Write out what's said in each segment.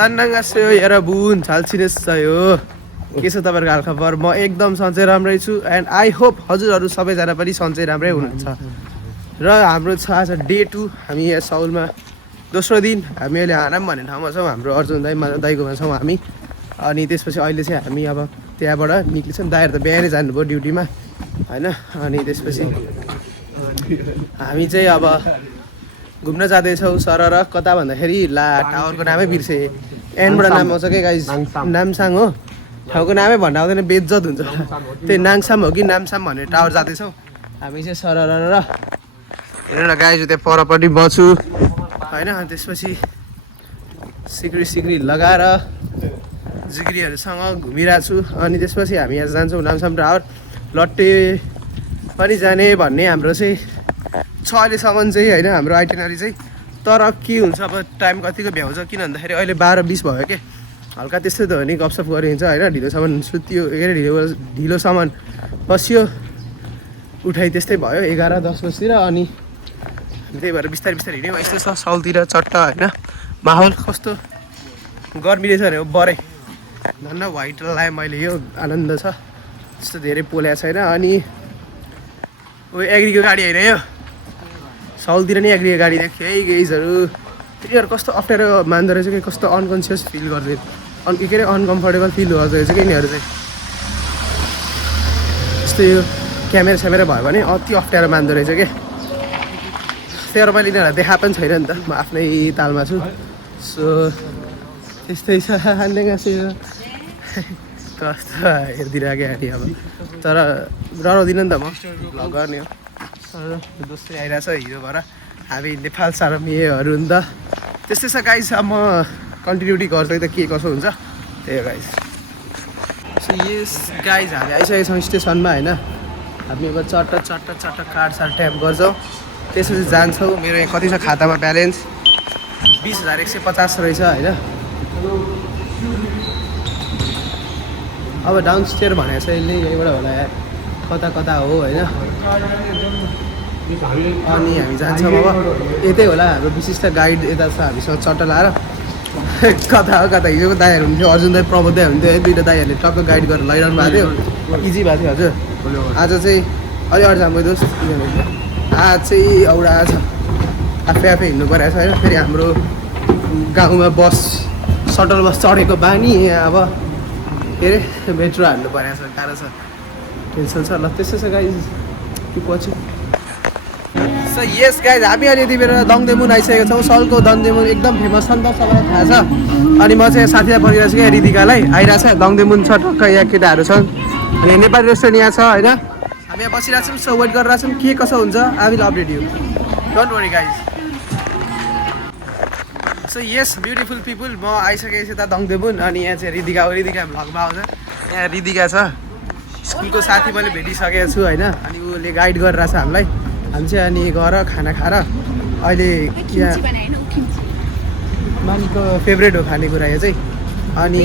Annyeonghaseyo 여러분 잘 지냈어요? के छ तपाईहरुको हालखबर म एकदम सन्चै राम्रै छु एन्ड आई होप हजुरहरु सबैजना पनि सन्चै राम्रै हुनुहुन्छ र हाम्रो छ आज डे 2 हामी यहाँ साउलमा दोस्रो दिन हामी अहिले हाराम भन्ने ठाउँमा छौं हाम्रो अर्जुन दाइ माधव दाइकोमा छौं हामी अनि त्यसपछि अहिले चाहिँ हामी अब त्यहाँबाट निक्लिन्छौं दाइहरु त बिहानै जानुभयो ड्युटीमा हैन अनि त्यसपछि हामी चाहिँ अब घुम्न जाँदै छौं सरर कता भन्दाखेरि ला टावरको नामै बिर्से एनबाट नाम आउँछ के गाइस नामसाङ हो ठाउँको नामै भन्न आउँदैन बेइज्जत हुन्छ त्यही नाङसाम हो कि नामसाम भन्ने टावर जाँदै छौं हामी चाहिँ सरर र हेर्नु न गाइस त्यहाँ परपट्टि बछु हैन अनि त्यसपछि सिक्री लगाएर जिग्रीहरुसँग घुमिरहेको छु अनि त्यसपछि हामी यहाँ जान्छौं नामसाम टावर लट्टे पनि जाने भन्ने हाम्रो चाहिँ छ अहिलेसम्म चाहिँ हैन हाम्रो आइटिनरी चाहिँ तर के हुन्छ अब टाइम कतिको भ्याउँछ किन भन्दाखेरि अहिले 12:20 भयो के हल्का त्यस्तै त हो नि गफसफ गरिन्छ हैन ढिलोसम्म सुत्यो ढिलोसम्म बस्यो उठाइ त्यस्तै भयो 11:10 बजीतिर अनि त्यही भएर बिस्तारै हिँड्यौँ यस्तो छ साउलतिर चट्टा हैन माहौल कस्तो गर्मी रहेछ भने बरे धन्न व्हाइट लाएँ मैले यो आनन्द छ त्यस्तो धेरै पोल्या छैन अनि ओ एग्रीको गाडी हैन यो साउलतिर नि एग्रीको गाडी देख्यो है गेइजहरु तिनीहरु कस्तो अप्ठ्यारो मान्दो रहेछ कि कस्तो अनकन्सियस फिल गर्दै के अरे अनकम्फर्टेबल फिल गर्दै रहेछ कि यिनीहरु चाहिँ यस्तो यो क्यामेरा भयो भने अति अप्ठ्यारो मान्दो रहेछ के तर मैले यिनीहरूलाई देखा पनि छैन नि त म आफ्नै तालमा छु सो त्यस्तै छ अन्यगासेयो कस्तो हेरिदिरहेको गाडी अब तर डराउँदिनँ नि त म भ्लग गर्ने हो दोस्रो आइरहेछ हिरो भएर हामी नेपाल सारमीहरू नि त त्यस्तै छ गाइस अब म कन्टिन्युटी गर्दै त के कसो हुन्छ त्यही हो गाइस सो यस गाइस हामी आइसकेको छौँ स्टेसनमा हैन हामी अब चट्ट कार्ड ट्याप गर्छौँ त्यसपछि जान्छौँ मेरो यहाँ कति छ खातामा ब्यालेन्स 20,150 रहेछ हैन अब डाउन स्टेयर भनेको छ यसले यहीँबाट होला यार कता हो हैन अनि हामी जान्छौँ अब यतै होला हाम्रो विशिष्ट गाइड यता छ हामीसँग चट्टा लाएर कता हिजोको दाइहरू हुन्थ्यो अर्जुन दाइ प्रमोद दाइ हुन्थ्यो है दुईवटा दाइहरूले टक्क गाइड गरेर लैरहनु भएको थियो इजी भएको थियो हजुर आज चाहिँ अलि अरू जानु दोस्त आज चाहिँ औडा छ आफै हिँड्नु परेको छ होइन फेरि हाम्रो गाउँमा बस सटल बस चढेको बानी अब के अरे मेट्रो हाल्नु परेको छ गाह्रो छ टेन्सन छ ल त्यस्तै छ गाइज के पछि सो यस गाइज हामी अहिले यति बेला दङदेमुन आइसकेको छौँ सलको दङदेमुन एकदम फेमस छ नि त सबैलाई थाहा छ अनि म चाहिँ साथीलाई परिरहेको छु क्या रिदिकालाई आइरहेको छ दङदेमुन छ टक्क यहाँ केटाहरू छन् नेपाली रेस्टुरेन्ट यहाँ छ होइन हामी यहाँ बसिरहेको छौँ सो वेट गरिरहेको छौँ के कसो हुन्छ I will update you don't worry guys so yes beautiful people म आइसकेको छु त दङदेमुन अनि यहाँ चाहिँ रिदिका भ्लगमा आउँछ यहाँ रिदिका छ स्कुलको साथी मैले भेटिसकेको छु होइन अनि उसले गाइड गरिरहेछ हामीलाई हामी चाहिँ अनि गएर खाना खाएर अहिले यहाँ मानिको फेभरेट हो खानेकुरा यो चाहिँ अनि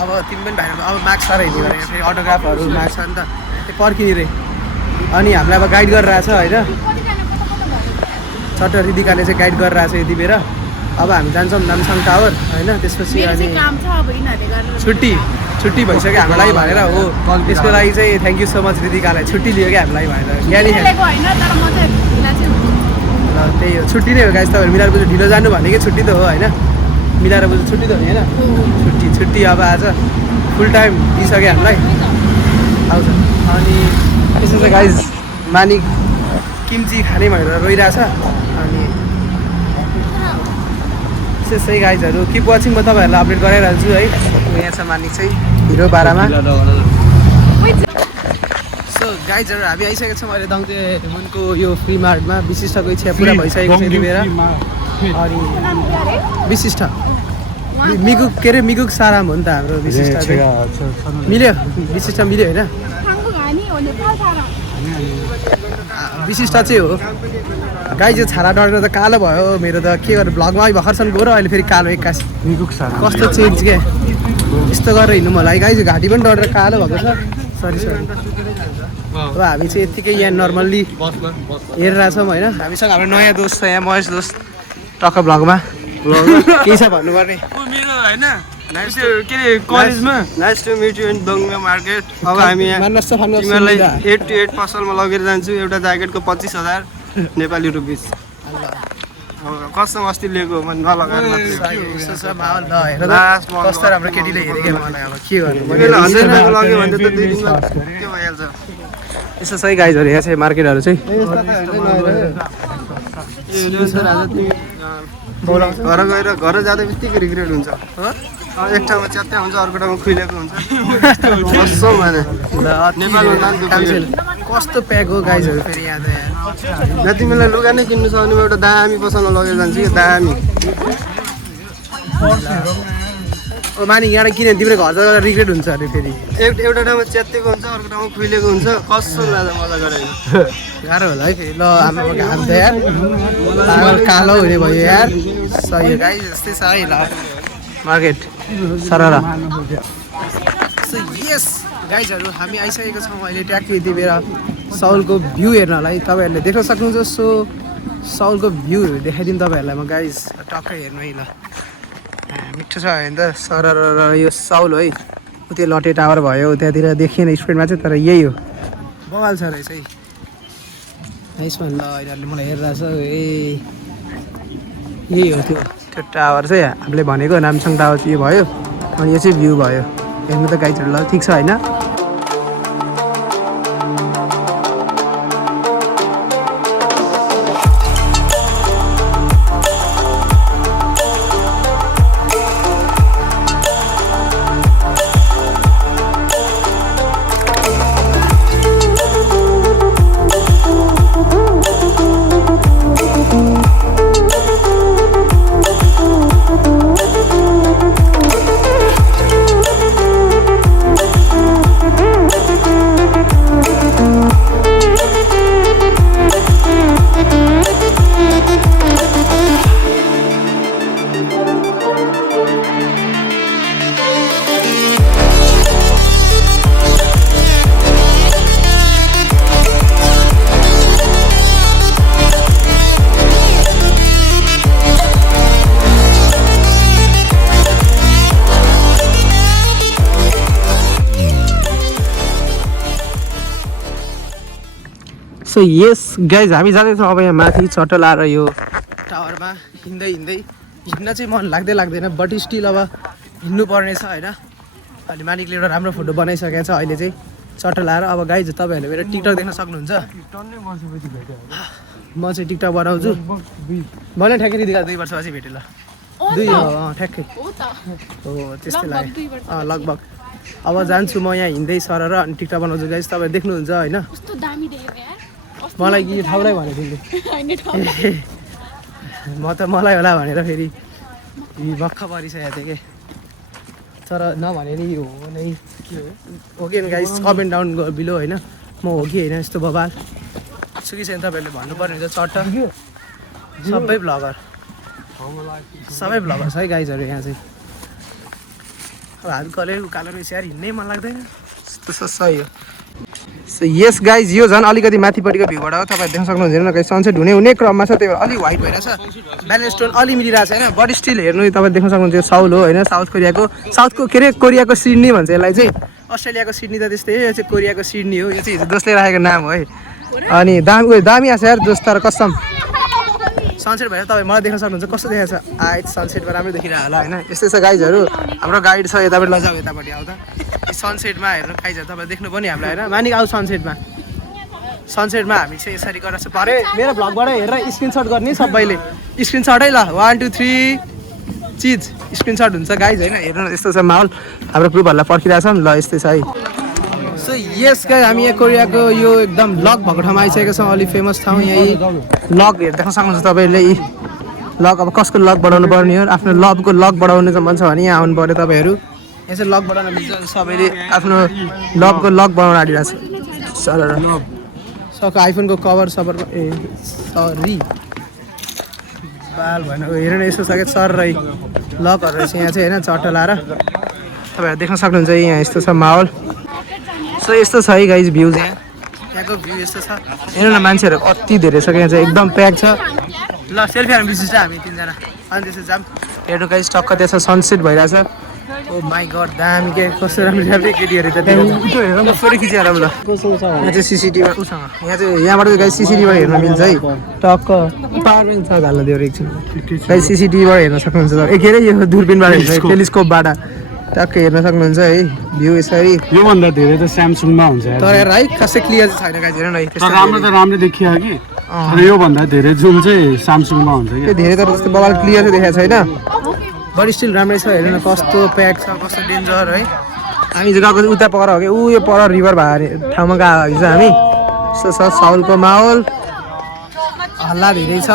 अब तिमी पनि भाइ अब मार्क्स साह्रै हिँड्यो भने फेरि अटोग्राफहरू माग्छ नि त त्यो पर्खिने रे अनि हामीलाई अब गाइड गरिरहेछ होइन चट्ट रिदिकाले चाहिँ गाइड गरिरहेछ यति बेर अब हामी जान्छौँ नामसाङ टावर होइन त्यसपछि अनि छुट्टी भइसक्यो हामीलाई भनेर हो त्यसको लागि चाहिँ थ्याङ्क यू सो मच रिदिकालाई छुट्टी लियो क्या हामीलाई भनेर ल त्यही हो छुट्टी नै हो गाइस तपाईँहरू मिलाएर बुझ्नु ढिलो जानु भनेकै छुट्टी त हो होइन मिलाएर बुझ्नु छुट्टी त हो नि होइन छुट्टी अब आज फुल टाइम दिइसक्यो हामीलाई आउँछ अनि त्यसो चाहिँ गाइस मानिक किम्ची खाने भनेर रोइरहेछ अनि त्यसै गाइजहरू किप वाचिङ म तपाईँहरूलाई अपडेट गराइरहन्छु है यहाँ छ मानिक चाहिँ हिरो बारामा सो गाइजहरू हामी आइसकेको छौँ अहिले दङदेमुनको यो फ्री मार्टमा विशिष्टको इच्छा पुरा भइसकेको छ यति बेर अनि विशिष्ट मिगुक के अरे मिगुक साराम हो नि त हाम्रो विशिष्ट मिल्यो विशिष्ट मिल्यो होइन विशिष्ट चाहिँ हो गाई चाहिँ छाला डढेर त कालो भयो मेरो त के गर्नु भ्लगमा भर्खरसम्म गएर अहिले फेरि कालो एक्कासी कस्तो चेन्ज क्या यस्तो गरेर हिँड्नु मलाई गाई चाहिँ घाँटी पनि डढेर कालो भएको छ सरी अब हामी चाहिँ यत्तिकै यहाँ नर्मल्ली हेरिरहेछौँ होइन। हामीसँग हाम्रो नयाँ दोस्त छ यहाँ महेश दोस्त टक्क भ्लगमा केही छ भन्नुपर्ने मेरो होइन के अरे कलेजमा nice to meet you in दङमा मार्केट। अब हामी तिमीहरूलाई 8 to 8 पसलमा लगेर जान्छु। एउटा ज्याकेटको 25,000 नेपाली रुपिस। कसम अस्ति लिएको नलगाएर कस्तो राम्रो केटीले हेरेको मलाई अब के गर्नु 100 रुपियाँको लग्यो भने त 2 दिनमा के भइहाल्छ। यसो सही गाइजहरू यहाँ चाहिँ मार्केटहरू चाहिँ घर गएर घर जाँदा बित्तिकै रिग्रेट हुन्छ। एक ठाउँमा च्यात्तै हुन्छ अर्को ठाउँमा खुइलेको हुन्छ। कसम भने नेपालमा कस्तो प्याक हो गाइजहरू फेरि यहाँ त यहाँ तिमीलाई लुगा नै किन्नु छ भने एउटा दामी पसलमा लगेर जान्छु कि दामी। मानि यहाँबाट किन्यो तिम्रो घर जाँदा रिग्रेट हुन्छ अरे फेरि एउटा ठाउँमा च्यात्तेको हुन्छ अर्को ठाउँमा खुइलेको हुन्छ। कस्तो लाग्छ मजा गरेर गाह्रो होला है फेरि। ल आमाको घाम त यार कालो हुने भयो यार। सही हो गाइज यस्तै छ है। ल मार्केट सरर यस गाइजहरू हामी आइसकेको छौँ अहिले ट्याक्कै यति बेला साउलको भ्यू हेर्नलाई। तपाईँहरूले देख्न सक्नुहुन्छ। सो साउलको भ्यूहरू देखाइदिउँ तपाईँहरूलाई म गाइज टक्कै हेर्नु है। ल मिठो छ होइन त सरर यो साउल है। त्यो लटे टावर भयो त्यहाँतिर देखिएन स्क्रिनमा चाहिँ तर यही हो बवाल छ रहेछ है। यसमा ल यिनीहरूले मलाई हेरिरहेछ ए यही हो त्यो टावर चाहिँ हामीले भनेको नामसङ टावर चाहिँ यो भयो अनि यो चाहिँ भ्यू भयो हेर्नु त गाइजहरू। ल ठिक छ होइन। सो यस गाइज हामी जाँदैछौँ अब यहाँ माथि चट्टा लाएर यो टावरमा हिँड्दै हिँड्दै हिँड्न चाहिँ मन लाग्दैन बट स्टिल अब हिँड्नु पर्ने छ होइन। अनि मालिकले एउटा राम्रो फोटो बनाइसकेको छ अहिले चाहिँ चट्टा लाएर। अब गाइज तपाईँहरूले मेरो टिकटक देख्न सक्नुहुन्छ। म चाहिँ टिकटक बनाउँछु भने ठ्याक्कै दिदी 2 वर्षपछि भेटेँ। ल 2 ठ्याक्कै हो त्यस्तै लाग्यो लगभग। अब जान्छु म यहाँ हिँड्दै सरर अनि टिकटक बनाउँछु गाइज तपाईँहरू देख्नुहुन्छ होइन। मलाई कि ठाउँलाई भनेको थिएँ म त मलाई होला भनेर फेरि भक्ख परिसकेको थिएँ कि तर नभने नि हो नै के हो कि गाइस कमेन्ट डाउन बिलो होइन म हो कि होइन यस्तो बबाल छु कि छैन तपाईँहरूले भन्नुपर्ने हुन्छ। चट्ट सबै भ्लगर छ है गाइजहरू यहाँ चाहिँ। अब हात कलेर उकालो रहेछ यार हिँड्नै मन लाग्दैन त्यस्तो सही हो। सो यस गाइज यो झन् अलिकति माथिपट्टिको भ्यूबाट हो तपाईँहरू देख्न सक्नुहुन्छ न गाइस सनसेट हुने क्रममा छ। त्यही भएर अलिक व्हाइट भइरहेछ ब्यालेन्स टोन अलि मिलिरहेको छ होइन। बट स्टिल हेर्नु तपाईँ देख्न सक्नुहुन्छ यो साउल हो होइन। साउथको के अरे कोरियाको सिडनी भन्छ यसलाई चाहिँ। अस्ट्रेलियाको सिडनी त त्यस्तै हो यो चाहिँ कोरियाको सिडनी हो। यो चाहिँ दोस्तले राखेको नाम हो है। अनि दामी आछ यार दोस्त तर कसम सनसेट भएर तपाईँ मलाई देख्न सक्नुहुन्छ कस्तो देखाएको छ। आज सनसेटमा राम्रो देखिरहेको होला होइन। यस्तै छ गाइजहरू हाम्रो गाइड छ यतापट्टि लजाऊ यतापट्टि आउँदा सनसेटमा हेर्नु गाइजहरू तपाईँ देख्नु पनि हामीलाई होइन। मानिक आऊ सनसेटमा हामी चाहिँ यसरी गरेर छ भरे मेरो भ्लगबाट हेरेर स्क्रिनसट गर्ने सबैले स्क्रिनसटै ल 1 2 3 चिज स्क्रिनसट हुन्छ गाइज होइन। हेर्नु यस्तो छ माहौल हाम्रो ग्रुपहरूलाई पर्खिरहेछौँ। ल यस्तै छ है। सो यस गाइज हामी यहाँ कोरियाको यो एकदम लक भएको ठाउँमा आइसकेको छौँ। अलिक फेमस ठाउँ यही लक देख्न सक्नुहुन्छ तपाईँहरूले। लक अब कसको लक बढाउनु पर्ने हो आफ्नो लभको लक बढाउनु मन छ भने यहाँ आउनु पऱ्यो तपाईँहरू। यहाँ चाहिँ लक बढाउन मिल्छ सबैले आफ्नो लभको लक बनाउन आँटिरहेको छ सर। सक आइफोनको कभर सबर ए सरी बाल भएन हेर न यस्तो छ क्या सर रै लकहरू रहेछ यहाँ चाहिँ होइन चट्टा लाएर तपाईँहरू देख्न सक्नुहुन्छ यहाँ यस्तो छ माहौल। सो यस्तो छ है गाइज भ्यू चाहिँ यहाँको भ्यू यस्तो छ हेर्नु न मान्छेहरू कति धेरै छ यहाँ चाहिँ एकदम प्याक छ ल सेल्फी हामी बिर्सिन्छ हामी तिनजना अनि त्यसो जाम हेर्नु गाइस टक्क त्यसो सनसेट भइरहेछ ओ माई गड दामी के कस्तो राम्रो राम्रो केटीहरू त त्यहाँ फोटो खिचेर ल यहाँ चाहिँ सिसिटिभी उसँग यहाँ चाहिँ यहाँबाट चाहिँ गाइस सिसिटिभीबाट हेर्न मिल्छ है टक्क पावर ब्याङ्क छ हाल्न दियो एकछिन गाइस सिसिटिभीबाट हेर्न सक्नुहुन्छ के अरे यो दूरबीनबाट हेर्छ टेलिस्कोपबाट टक्क हेर्न सक्नुहुन्छ है भ्यू यसरी योभन्दा धेरै त स्यामसङमा हुन्छ तर है खासै क्लियर चाहिँ छैन गाइस हेर्नु न तर राम्रो त राम्रो देखियो कि तर योभन्दा धेरै जुम चाहिँ स्यामसङमा हुन्छ कि धेरै तर त्यस्तो बबाल क्लियर चाहिँ देखाएको छैन बट स्टिल राम्रै छ हेर्नु न कस्तो प्याक छ कस्तो डेन्जर है हामी चाहिँ गएको उता पर हो कि ऊ यो पर रिभर भएको ठाउँमा गएको छ हामी यस्तो छ साउलको माहौल हल्ला धेरै छ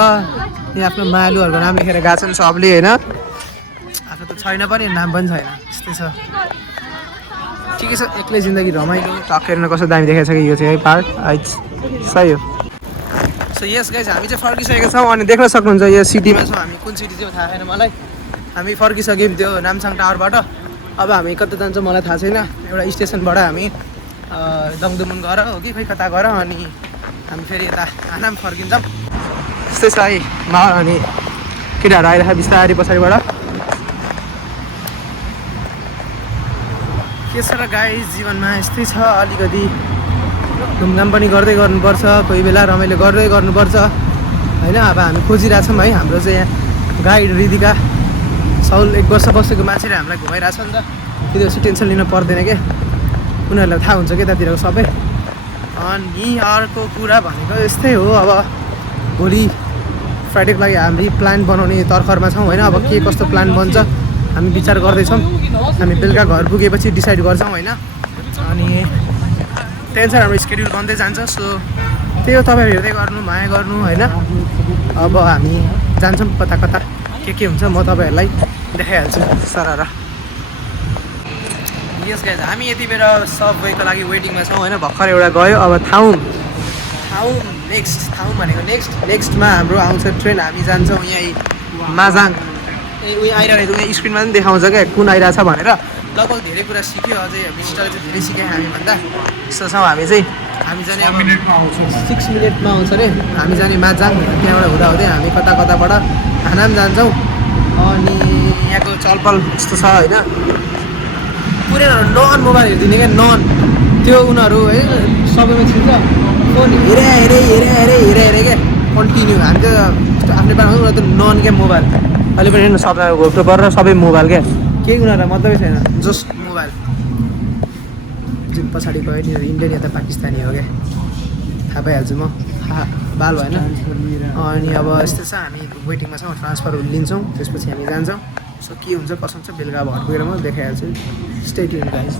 यहाँ आफ्नो मालुहरूको नाम लेखेर गएको छन् सबले होइन आफ्नो त छैन पनि नाम पनि छैन यस्तै छ ठिकै छ एक्लै जिन्दगी रमाइलो टक्क हेर्न कस्तो दामी देखाएको छ कि यो चाहिँ है पार्क सही हो सो यस गाइस हामी चाहिँ फर्किसकेका छौँ अनि देख्न सक्नुहुन्छ यो सिटीमा छौँ हामी कुन सिटी चाहिँ थाहा छैन मलाई हामी फर्किसक्यौँ त्यो नामसाङ टावरबाट अब हामी कता जान्छौँ मलाई थाहा छैन एउटा स्टेसनबाट हामी दङदुमुन गएर हो कि खै कता गएर अनि हामी फेरि यता आनाम फर्किन्छौँ यस्तै छ है माहौल अनि केटाहरू आइरहेको बिस्तारै पछाडिबाट के छ र गाइस जीवनमा यस्तै छ अलिकति घुमघाम पनि गर्दै गर्नुपर्छ कोही बेला रमाइलो गर्दै गर्नुपर्छ होइन अब हामी खोजिरहेछौँ है हाम्रो चाहिँ यहाँ गाइड रिदिका साउल 1 वर्ष बसेको मान्छेले हामीलाई घुमाइरहेछ नि त त्यो चाहिँ टेन्सन लिनु पर्दैन क्या उनीहरूलाई थाहा हुन्छ त्यतातिरको सबै अनि अर्को कुरा भनेको यस्तै हो अब भोलि फ्राइडेको लागि हामी प्लान बनाउने तर्खरमा छौँ होइन अब के कस्तो प्लान बन्छ हामी विचार गर्दैछौँ हामी बेलुका घर पुगेपछि डिसाइड गर्छौँ होइन अनि टेन्सन हाम्रो स्केड्युल बन्दै जान्छ सो त्यही हो तपाईँहरू हेर्दै गर्नु माया गर्नु होइन अब हामी जान्छौँ कता कता के हुन्छ म तपाईँहरूलाई देखाइहाल्छु सरर यस गाइस हामी यति बेला सबवेको लागि वेटिङमा छौँ होइन भर्खर एउटा गयो अब थाउम भनेको नेक्स्टमा हाम्रो आउँछ ट्रेन हामी जान्छौँ यहीँ माजाङ उयो आइरहेको यहाँ स्क्रिनमा पनि देखाउँछ क्या कुन आइरहेछ भनेर लगभग धेरै कुरा सिक्यो अझै भिजिटरले चाहिँ धेरै सिक्यो हामीभन्दा यस्तो छौँ हामी चाहिँ हामी जाने अब 6 मिनटमा आउँछ अरे हामी जाने माजाङ त्यहाँबाट हुँदै हामी कताबाट हानाम जान्छौँ अनि यहाँको चलपल यस्तो छ होइन पुरै नन मोबाइल हेरिदिने क्या नन त्यो उनीहरू है सबैमा छिर्छ फोन हेरे क्या कन्टिन्यू हामी त आफ्नै पारामा उनीहरू त नन क्या मोबाइल अहिले पनि हेर्नु सबै घोप्टो गरेर सबै मोबाइल क्या केही उनीहरूलाई मतलबै छैन जस्ट मोबाइल जुन पछाडि गयो नि इन्डियन या त पाकिस्तानी हो क्या थाहा पाइहाल्छु म बाल भएन अनि अब यस्तो छ हामी वेटिङमा छौँ ट्रान्सफरहरू लिन्छौँ त्यसपछि हामी जान्छौँ सो के हुन्छ कसो हुन्छ बेलुका घर पुगेर म देखाइहाल्छु स्टे ट्युन गाइस